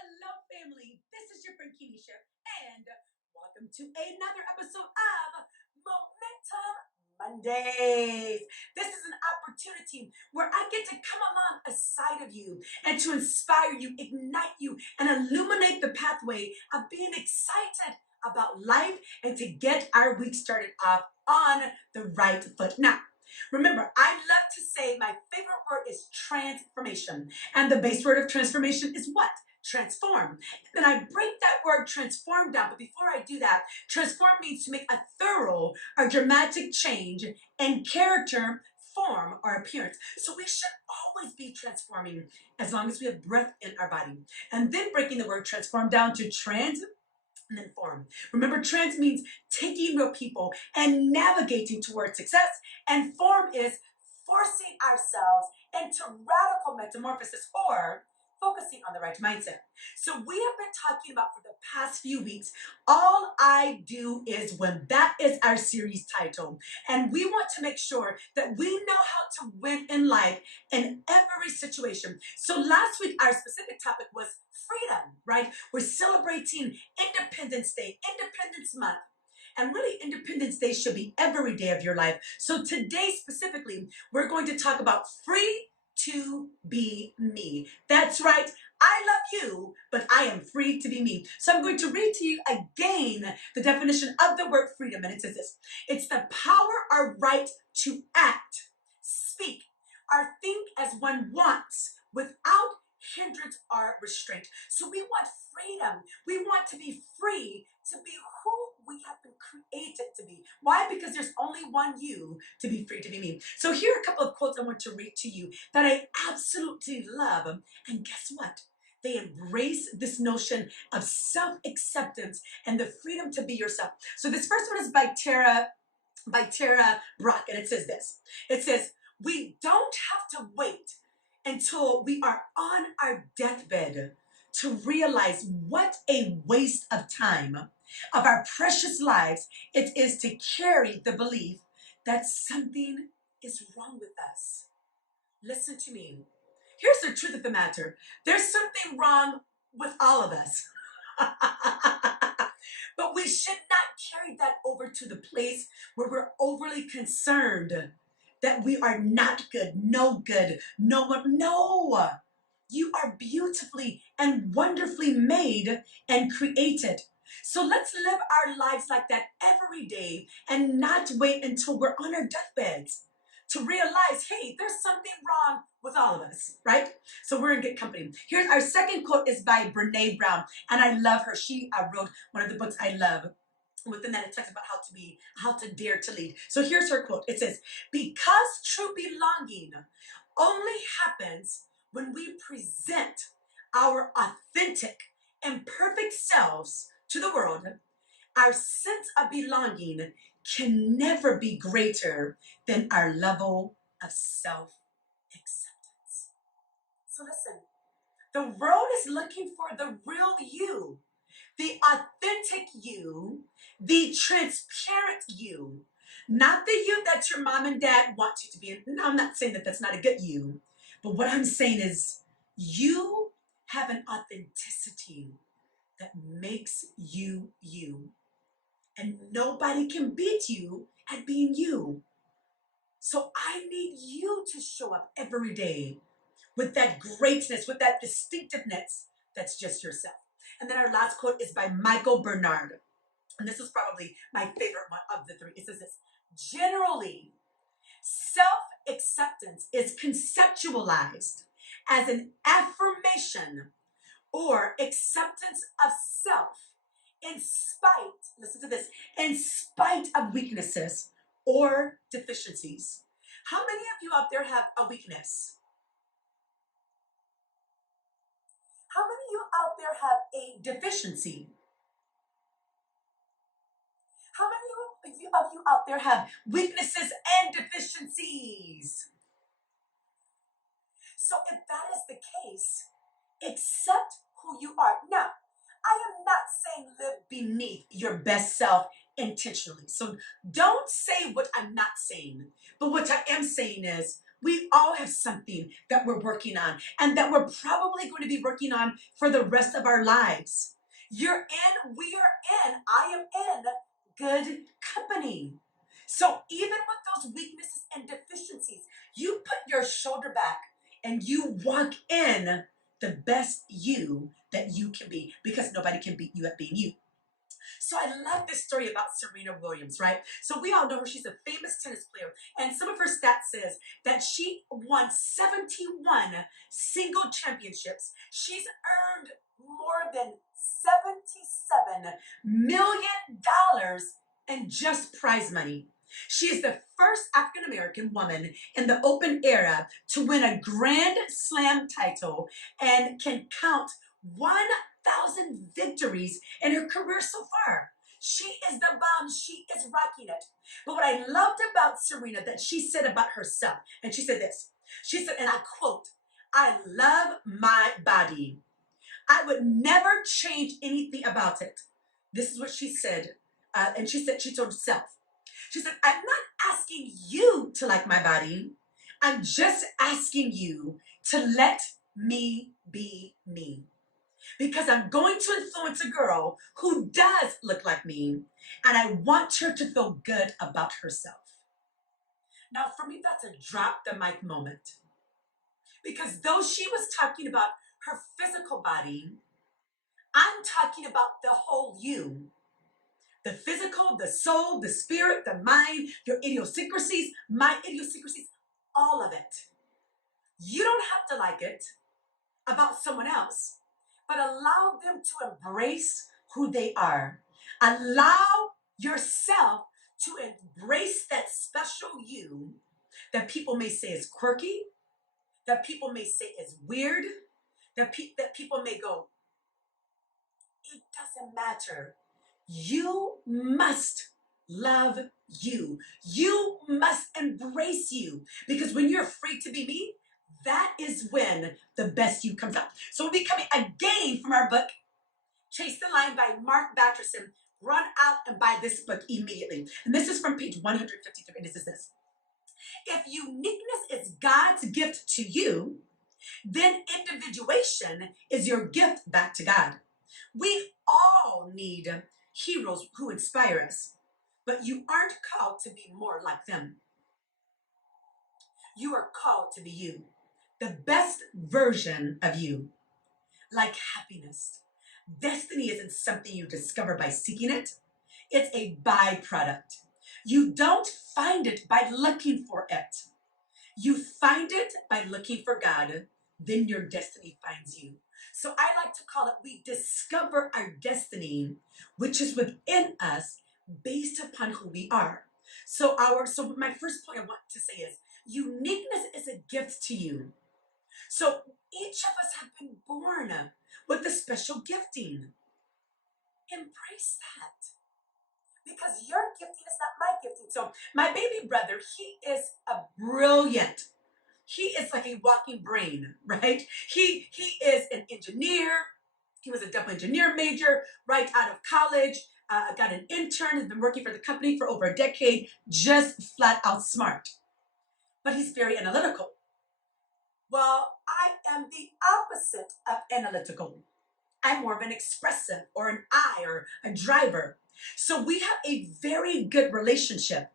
Hello, family. This is your friend Kenisha, and welcome to another episode of Momentum Mondays. This is an opportunity where I get to come along aside of you and to inspire you, ignite you, and illuminate the pathway of being excited about life and to get our week started off on the right foot. Now, remember, I love to say my favorite word is transformation. And the base word of transformation is what? Transform. Then I break that word transform down. But before I do that, transform means to make a thorough or dramatic change in character, form, or appearance. So we should always be transforming as long as we have breath in our body. And then breaking the word transform down to trans and then form. Remember, trans means taking real people and navigating towards success. And form is forcing ourselves into radical metamorphosis or focusing on the right mindset. So we have been talking about for the past few weeks, all I do is win. That is our series title. And we want to make sure that we know how to win in life in every situation. So last week, our specific topic was freedom, right? We're celebrating Independence Day, Independence Month. And really, Independence Day should be every day of your life. So today specifically, we're going to talk about free to be me. That's right. I love you, but I am free to be me. So I'm going to read to you again the definition of the word freedom. And it says this: it's the power or right to act, speak, or think as one wants without hindrance or restraint. So we want freedom. We want to be free to be who we have been created to be. Why? Because there's only one you to be free to be me. So here are a couple of quotes I want to read to you that I absolutely love. And guess what? They embrace this notion of self-acceptance and the freedom to be yourself. So this first one is by Tara Brock, and it says this. It says, we don't have to wait until we are on our deathbed to realize what a waste of time of our precious lives it is to carry the belief that something is wrong with us. Listen to me. Here's the truth of the matter. There's something wrong with all of us. But we should not carry that over to the place where we're overly concerned that we are not good, no one. No. You are beautifully and wonderfully made and created. So let's live our lives like that every day and not wait until we're on our deathbeds to realize, hey, there's something wrong with all of us, right? So we're in good company. Here's our second quote is by Brene Brown, and I love her. She wrote one of the books I love. Within that, it talks about how to dare to lead. So here's her quote. It says, because true belonging only happens when we present our authentic and perfect selves to the world, our sense of belonging can never be greater than our level of self-acceptance. So listen, the world is looking for the real you, the authentic you, the transparent you, not the you that your mom and dad want you to be. And I'm not saying that that's not a good you, but what I'm saying is you have an authenticity that makes you you. And nobody can beat you at being you. So I need you to show up every day with that greatness, with that distinctiveness that's just yourself. And then our last quote is by Michael Bernard. And this is probably my favorite one of the three. It says this: generally, self-acceptance is conceptualized as an affirmation or acceptance of self in spite, listen to this, in spite of weaknesses or deficiencies. How many of you out there have a weakness? How many of you out there have a deficiency? How many of you out there have weaknesses and deficiencies? So if that is the case, accept who you are. Now, I am not saying live beneath your best self intentionally. So don't say what I'm not saying. But what I am saying is We all have something that we're working on and that we're probably going to be working on for the rest of our lives. You're in, we are in, I am in good company. So even with those weaknesses and deficiencies, you put your shoulder back and you walk in the best you that you can be, because nobody can beat you at being you. So I love this story about Serena Williams, right? So we all know her. She's a famous tennis player. And some of her stats says that she won 71 single championships. She's earned more than $77 million in just prize money. She is the first African-American woman in the Open era to win a Grand Slam title and can count 1,000 victories in her career so far. She is the bomb. She is rocking it. But what I loved about Serena that she said about herself, and she said this, she said, and I quote, "I love my body. I would never change anything about it." This is what she said. And she said, she told herself, she said, "I'm not asking you to like my body. I'm just asking you to let me be me. Because I'm going to influence a girl who does look like me, and I want her to feel good about herself." Now, for me, that's a drop the mic moment. Because though she was talking about her physical body, I'm talking about the whole you. The physical, the soul, the spirit, the mind, your idiosyncrasies, my idiosyncrasies, all of it. You don't have to like it about someone else, but allow them to embrace who they are. Allow yourself to embrace that special you that people may say is quirky, that people may say is weird, that people may go, it doesn't matter. You must love you. You must embrace you. Because when you're free to be me, that is when the best you comes out. So we'll be coming again from our book, Chase the Line by Mark Batterson. Run out and buy this book immediately. And this is from page 153. And this is this. If uniqueness is God's gift to you, then individuation is your gift back to God. We all need heroes who inspire us, but you aren't called to be more like them. You are called to be you, the best version of you. Like happiness, destiny isn't something you discover by seeking it. It's a byproduct. You don't find it by looking for it. You find it by looking for God. Then your destiny finds you. So I like to call it, we discover our destiny, which is within us based upon who we are. So my first point I want to say is, uniqueness is a gift to you. So each of us have been born with a special gifting. Embrace that. Because your gifting is not my gifting. So my baby brother, he is a brilliant. He is like a walking brain, right? He is an engineer. He was a double engineer major right out of college. Got an intern, has been working for the company for over a decade, just flat out smart. But he's very analytical. Well, I am the opposite of analytical. I'm more of an expressive or an I or a driver. So we have a very good relationship,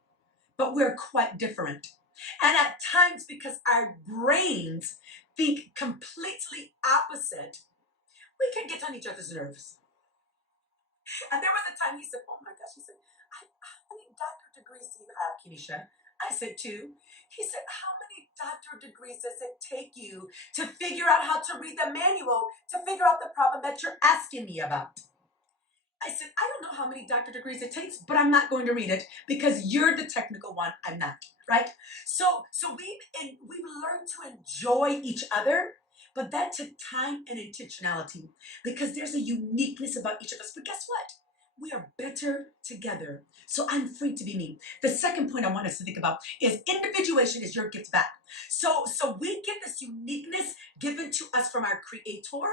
but we're quite different. And at times, because our brains think completely opposite, we can get on each other's nerves. And there was a time he said, "Oh my gosh," he said, "How many doctorate degrees do you have, Kenisha?" I said, "2." He said, "How many doctorate degrees does it take you to figure out how to read the manual to figure out the problem that you're asking me about?" I said, "I don't know how many doctorate degrees it takes, but I'm not going to read it because you're the technical one. I'm not." Right? So we've learned to enjoy each other, but that took time and intentionality because there's a uniqueness about each of us. But guess what? we are better together. So I'm free to be me. The second point I want us to think about is individuation is your gift back. So we get this uniqueness given to us from our creator,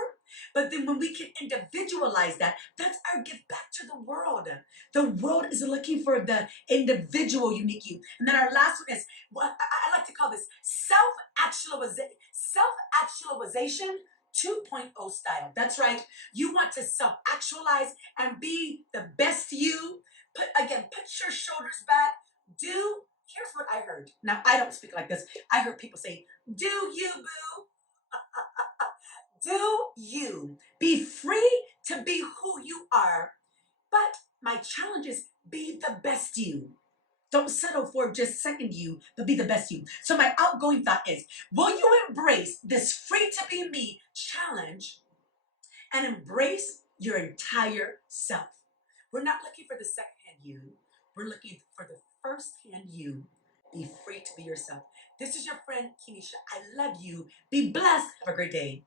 but then when we can individualize that, that's our gift back to the world. The world is looking for the individual unique you. And then our last one is what I like to call this self-actualization 2.0 style. That's right. You want to self-actualize and be the best you. Put your shoulders back. Here's what I heard. Now, I don't speak like this. I heard people say, do you, boo? Do you. Be free to be who you are. But my challenge is be the best you. Don't settle for just second you, but be the best you. So my outgoing thought is, will you embrace this free to be me challenge and embrace your entire self? We're not looking for the second-hand you. We're looking for the first-hand you. Be free to be yourself. This is your friend, Kenisha. I love you. Be blessed. Have a great day.